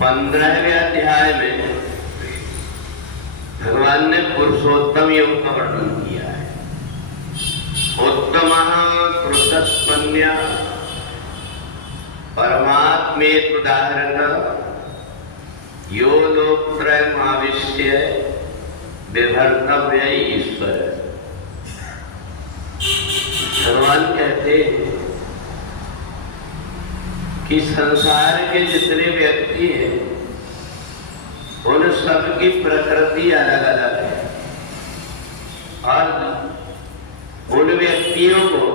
15वें अध्याय में भगवान ने पुरुषोत्तम योग का वर्णन किया है। उत्तम कृतस्मन्या परमात्मेत उदाहरण यो लोकत्रयमाविश्य विभर्तव्य ईश्वर। भगवान कहते हैं कि संसार के जितने व्यक्ति हैं उन सब की प्रकृति अलग अलग है और उन व्यक्तियों को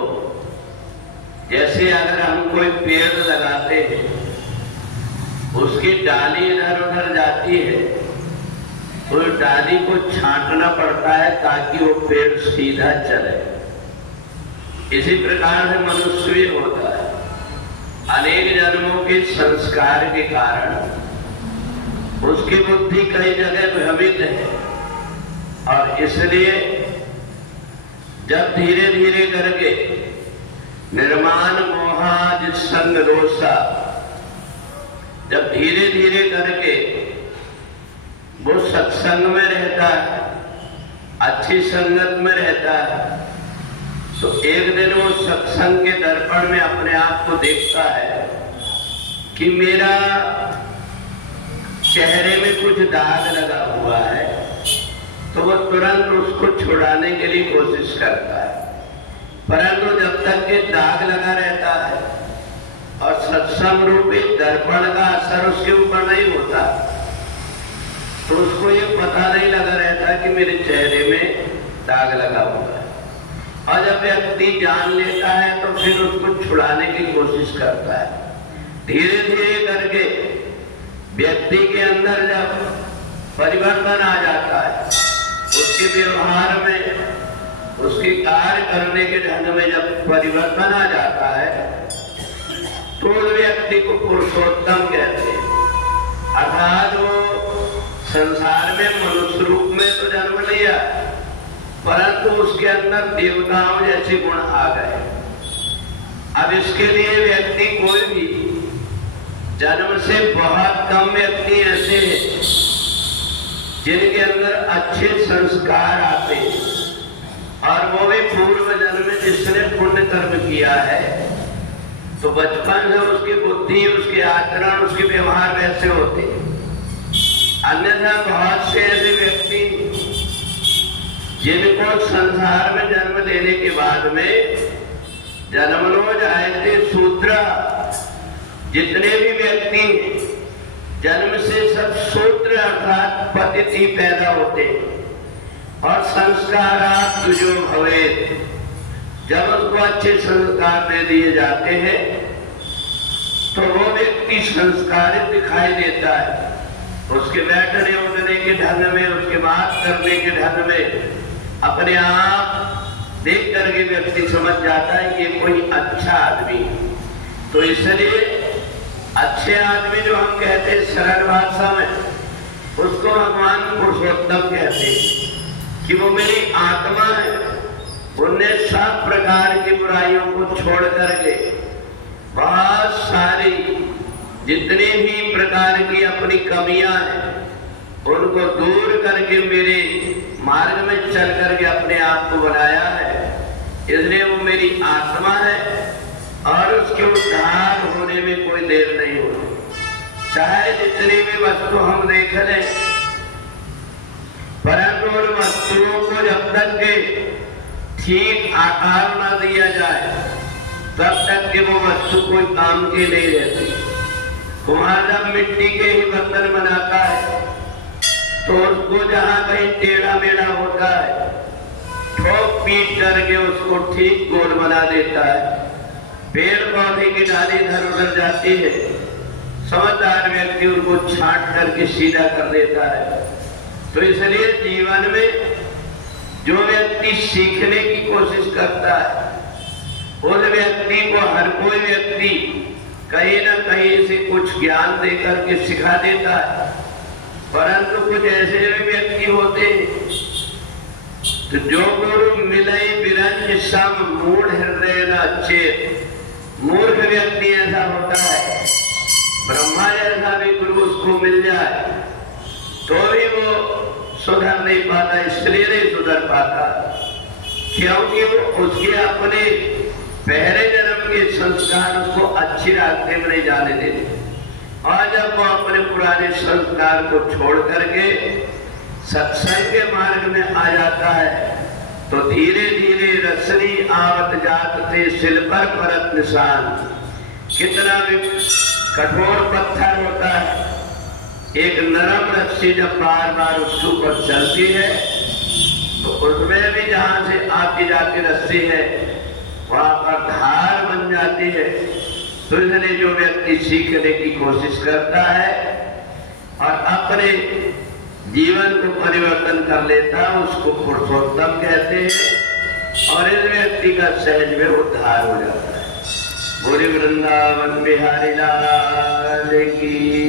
जैसे अगर हम कोई पेड़ लगाते हैं उसकी डाली इधर उधर जाती है तो उस डाली को छांटना पड़ता है ताकि वो पेड़ सीधा चले। इसी प्रकार से मनुष्य भी होता है। अनेक जन्मों के संस्कार के कारण उसकी बुद्धि कई जगह भ्रमित है और इसलिए जब धीरे धीरे करके निर्माण मोहाज संग दोषा जब धीरे धीरे करके वो सत्संग में रहता है, अच्छी संगत में रहता है, तो एक दिन वो सत्संग के दर्पण में अपने आप को देखता है कि मेरा चेहरे में कुछ दाग लगा हुआ है, तो वो तुरंत उसको छुड़ाने के लिए कोशिश करता है। परंतु जब तक के दाग लगा रहता है और सत्संग रूपी दर्पण का असर उसके ऊपर नहीं होता तो उसको ये पता नहीं लगा रहता कि मेरे चेहरे में दाग लगा हुआ है। और जब व्यक्ति जान लेता है तो फिर उसको छुड़ाने की कोशिश करता है। धीरे धीरे करके व्यक्ति के अंदर जब परिवर्तन आ जाता है, उसके व्यवहार में, उसके कार्य करने के ढंग में जब परिवर्तन आ जाता है तो उस व्यक्ति को पुरुषोत्तम कहते हैं। अर्थात वो संसार में मनुष्य रूप में तो जन्म लिया परंतु उसके अंदर देवताओं जैसे गुण आ गए। अब इसके लिए व्यक्ति कोई भी जन्म से बहुत कम व्यक्ति ऐसे हैं जिनके अंदर अच्छे संस्कार आते हैं और वो भी पूर्व जन्म में जिसने पुण्य कर्म किया है तो बचपन से उसकी बुद्धि, उसके आचरण, उसके व्यवहार वैसे होते हैं। अन्यथा बहुत से ऐसे व्यक्ति जिनको संसार में जन्म लेने के बाद में जन्मलोज आए थे शूद्र, जितने भी व्यक्ति जन्म से सब शूद्र अर्थात पतित ही पैदा होते और संस्कारात् जो भवेत्, जब उसको अच्छे संस्कार दे दिए जाते हैं तो वो व्यक्ति संस्कारित दिखाई देता है। उसके बैठने उठने के ढंग में, उसके बात करने के ढंग में अपने आप देख करके व्यक्ति समझ जाता है कि ये कोई अच्छा आदमी। तो इसलिए अच्छे आदमी जो हम कहते हैं सरल भाषा में, उसको भगवान पुरुषोत्तम कहते हैं कि वो मेरी आत्मा है। उनने सब प्रकार की बुराइयों को छोड़ करके बहुत सारी जितनी भी प्रकार की अपनी कमियां हैं उनको दूर करके मेरे मार्ग में चल करके अपने आप को बनाया है। इसलिए वो मेरी आत्मा है और उसके उद्धार होने में कोई देर नहीं होती। चाहे जितनी भी वस्तु हम देख लें परंतु उन वस्तुओं को जब तक के ठीक आकार ना दिया जाए तब तक के वो वस्तु कोई काम की नहीं रहती। कुम्हार जब मिट्टी के ही बर्तन बनाता है तो उसको जहां कहीं टेढ़ा मेढ़ा होता है ठोक पीट करके उसको ठीक गोल बना देता है। पेड़ पौधे की डाली इधर उधर जाती है, समझदार व्यक्ति उनको छांट करके सीधा कर देता है। तो इसलिए जीवन में जो व्यक्ति सीखने की कोशिश करता है उस व्यक्ति को हर कोई व्यक्ति कहीं ना कहीं से कुछ ज्ञान देकर के सिखा देता है। परंतु कुछ ऐसे भी व्यक्ति होते हैं तो जो गुरु मिलई बिरंज सम मूढ़ हृदय न चेत, मूर्ख व्यक्ति ऐसा होता है। ब्रह्मा जैसा भी गुरु उसको मिल जाए तो भी वो सुधर नहीं पाता, इसलिए नहीं सुधर पाता क्योंकि वो उसके अपने पहले जन्म के संस्कार उसको अच्छी रास्ते में नहीं जाने देते। और जब वो अपने पुराने संस्कार को छोड़ करके सत्संग के मार्ग में आ जाता है तो धीरे धीरे रसनी आवत जात थे सिल पर परत निशान। कितना भी कठोर पत्थर होता है, एक नरम रस्सी जब बार बार उसके ऊपर चलती है तो उसमें भी जहां से आती जाती रस्सी है वहां पर धार बन जाती है। तो इसलिए जो व्यक्ति सीखने की कोशिश करता है और अपने जीवन को परिवर्तन कर लेता है उसको पुरुषोत्तम कहते हैं और इस व्यक्ति का सहज में उद्धार हो जाता है। बोले वृंदावन बिहारी लाल की।